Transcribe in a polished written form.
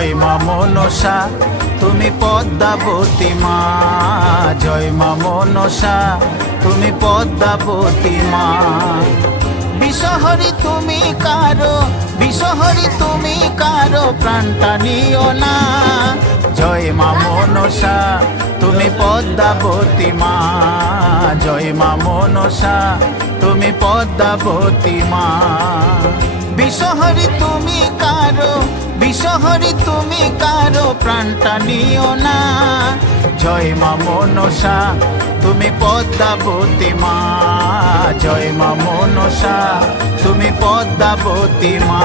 জয় মা মনসা তুমি পদ্মাবতী মা, জয় মা মনসা তুমি পদ্মাবতী মা। বিষহরি তুমি কারো, বিষহরি তুমি কারো প্রাণটা নিও না। জয় মা মনসা তুমি পদ্মাবতী মা, জয় মা মনসা তুমি পদ্মাবতী মা। বিষহরি তুমি কারো, বিষহরি তুমি কারো প্রাণটা নিও না। জয় মা মনসা তুমি পদ্মাবতী মা, জয় মা মনসা তুমি পদ্মাবতী মা।